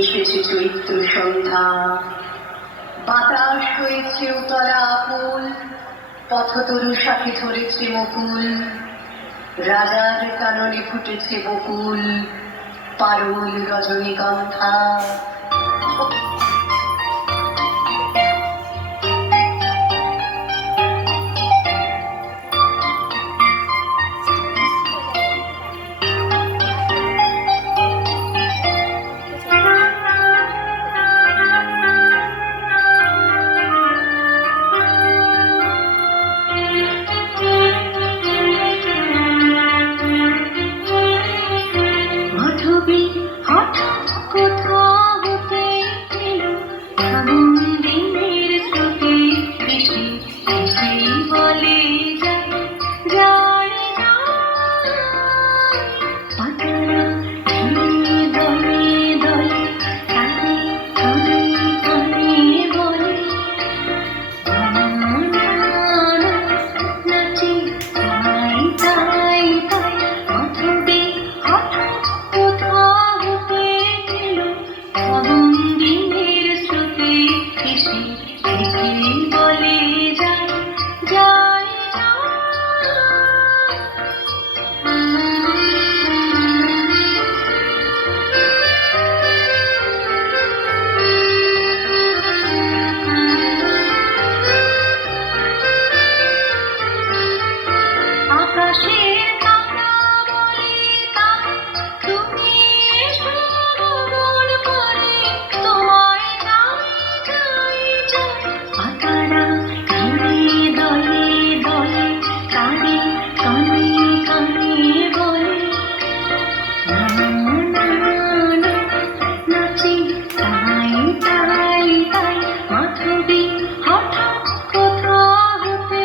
এসেছে চৈত্র সন্ধ্যা, বাতাস হয়েছে উতলা আকুল, পথতরু শাখে ধরেছে মুকুল, রাজার কাননে ফুটেছে বকুল, পারুল রজনীগন্ধা। হঠাৎ কোথা হতে এলো ফাগুন দিনের স্রোতে ভেসে ভেসে বলে যায় যায় যায়, পাতারা ঝিলে দলে দলে তারে কানে কানে বলে নাচে তাই তাই তাই। মাধবী হঠাৎ কোথা হতে এলো ফাগুন দিনের স্রোতে ভেসে ভেসে বলে যায় যায় আকাশের তারা বলে তাই তুমি এসো মন করে তোমায় চাই চাই চাই। পাতারা ঝিলে দলে দলে তারে কানে কানে বলে না না না, নাচে তাই তাই তাই। মাধবী হঠাৎ কোথা হতে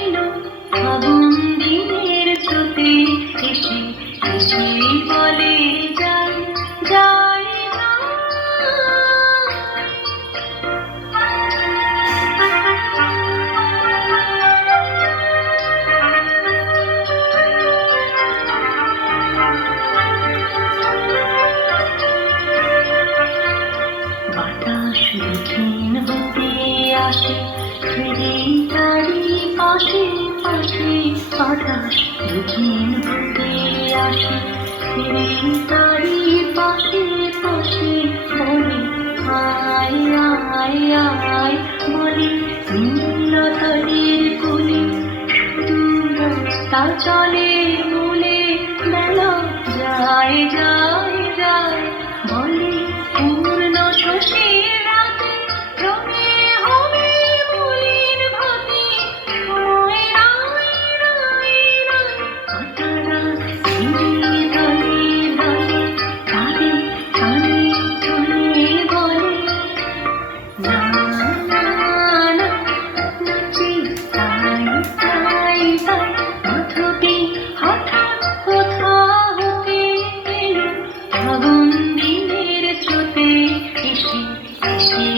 এলো ফাগুন দিনের স্রোতে এসে এসে বলে যায় যায় বাতাস দক্ষিণ হতে আসে ফিরে তারি পাশে পাশে। বাতাস দক্ষিণ হতে আসে ফিরে তারি পাশে পাশে বলে আয় আয় আয় বলে নীলতলের কোলে শুধু রাস্তা চলে মূলে বেলা যায় যায় যায় বলে পূর্ণ শশীর রাতে রঙে হবে মলিন ভাতে সময় রায় রায় রায়। পাতারা ঝিলে দলে দলে তারে কানে কানে বলে না না না, নাচে তাই তাই তাই। মাধবী হঠাৎ কোথা হতে এলো ফাগুন দিনের স্রোতে এসে এসে